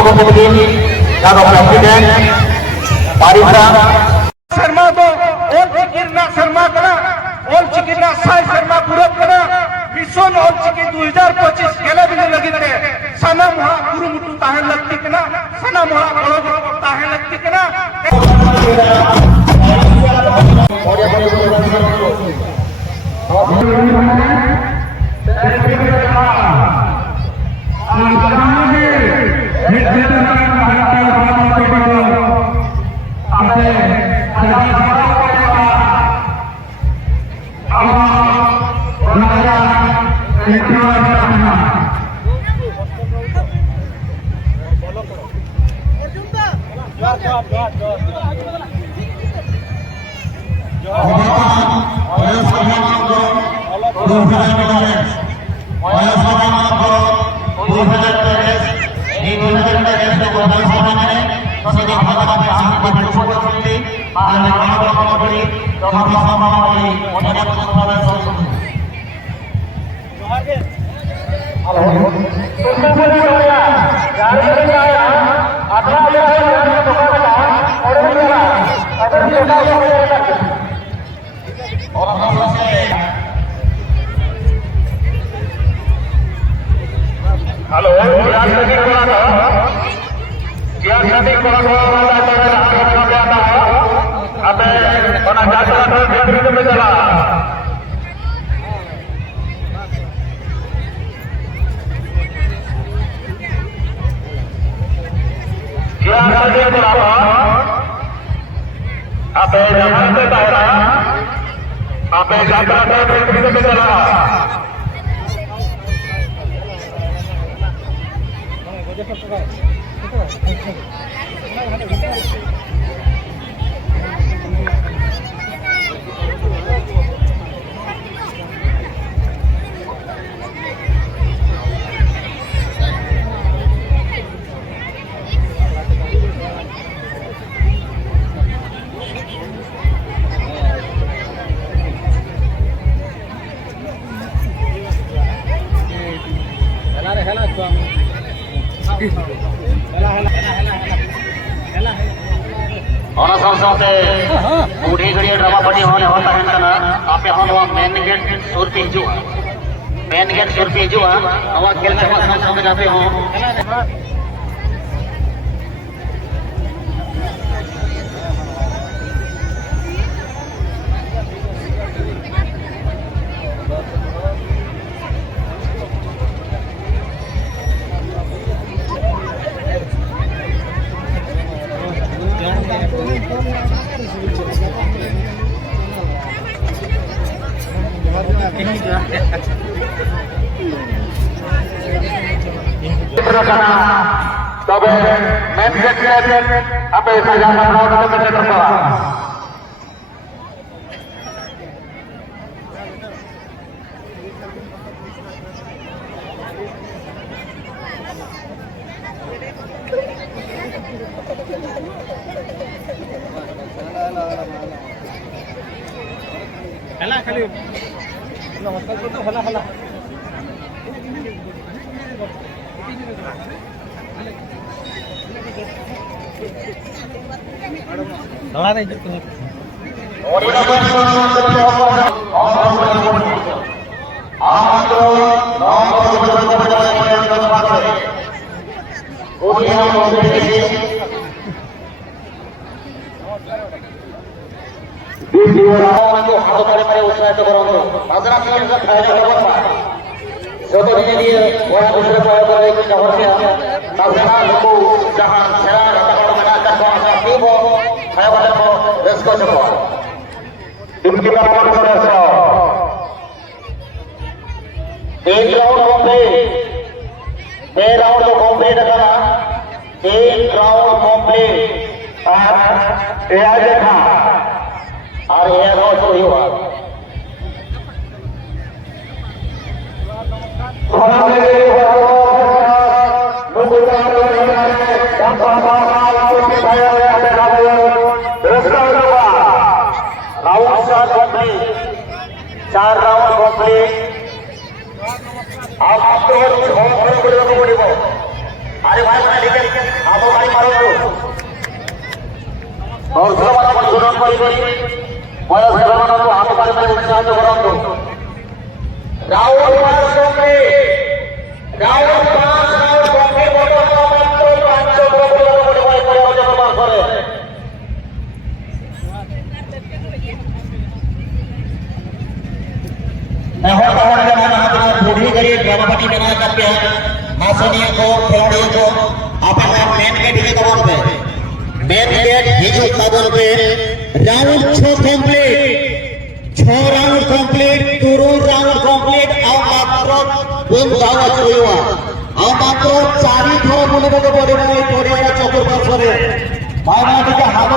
Committee, that of President, Parisa. Sharma to all Chikirna Sharma kara, all Chikirna Sai Sharma Purab kara, Mission all Chikir 2025 kela bhi lagi kare. Sana muha guru mutu tahan lagti kena, sana muha kolo tahan lagti kena. Halo, Orang sama-sama budi gede drama party hoने होता है ना आप यहाँ वहाँ main gate surpi जुआ आवाज खेल sama-sama जाते हो तबे main gate apa saja kalau kita terbawa hela kali namaskar ko to hela Dora deh itu. Jodoh ini dia orang usia pada ikut jawabnya. Tahu aku jangan saya katakan mengajar bahasa Tibo. Saya pada mau let's go semua. Tim kita akan berhasil. एक round तो complete था एक round complete और यह देखा और यह round तो हुआ चार राउंड कंप्लीट आप ଆରେ ଭାଇ ମାନେ ଟିକେ ହାତ ମାରି ମାରନ୍ତୁ ଦର୍ଶକମାନେ ସଂଶୋଧନ କରିବେ ବୟସ୍କମାନଙ୍କୁ ହାତ ମାରି ମାରି ଉତ୍ସାହିତ କରନ୍ତୁ round pass complete round pass ମାତ୍ର 5 ଗୋଲ ପଡ଼ିବ ପାର୍ଶ୍ୱରେ बूढ़ी गरीब ग्रामपति बना करते हैं हासनियों को खिलाड़ियों को अपना मेन गेट ही कवर पे मेन गेट हिजो कवर पे राउंड 6 कंप्लीट 6 राउंड कंप्लीट तुरु राउंड कंप्लीट और मात्र कोन दावा चुइवा और मात्र 4 थर बुलिबो को पड़िबो ए पड़िया चतुर्पार्श्व रे भाई माटी के हाथ